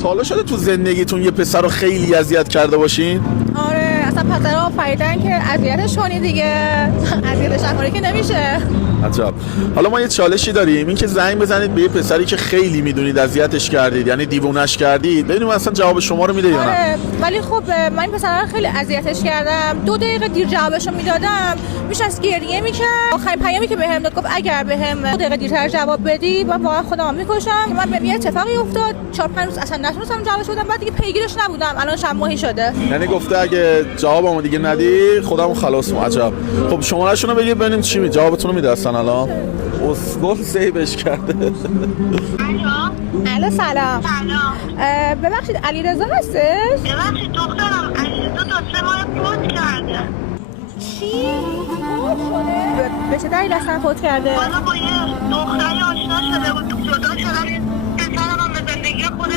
تا حالا شده تو زندگیتون یه پسر رو خیلی اذیت کرده باشین؟ آره اصلا پسرها آفریدن که اذیتش کنی دیگه. اذیتش نکنی که نمیشه. عجب. حالا ما یه چالشی داریم، این که زنگ بزنید به یه پسری که خیلی میدونید اذیتش کردید، یعنی دیوونش کردید، ببینیم اصلا جواب شما رو میده یا نه. آره ولی خب من این پسر رو خیلی اذیتش کردم. 2 دقیقه دیر جوابشو میدادم میشه از گریه میکرد. آخرین پیامی که بهم داد گفت اگر بهم 2 دقیقه دیرتر جواب بدی من واقعا خودمو میکشم. من به یه اتفاقی افتاد 4-5 روز اصلا نتونستم جوابش بدم، بعد دیگه پیگیرش نبودم. الان چند ماهی شده. یعنی گفته اگه جوابمو دیگه ندی خودمو خلاص کنم. عجب. خب شماره‌شون رو بگید ببینیم چی می جوابتون رو میده اصلا. الان اسکول سیوش کرده. الو سلام. ببخشید علیرضا هستش؟ ببخشید دخترم علیرضا تا 3 ماه فوت کرده. چی؟ فوت شده؟ به چه دلیل اصلا فوت کرده؟ حالا با یه دختری آشنا شده بود، جدا شدن. پسرم هم به زندگی خودش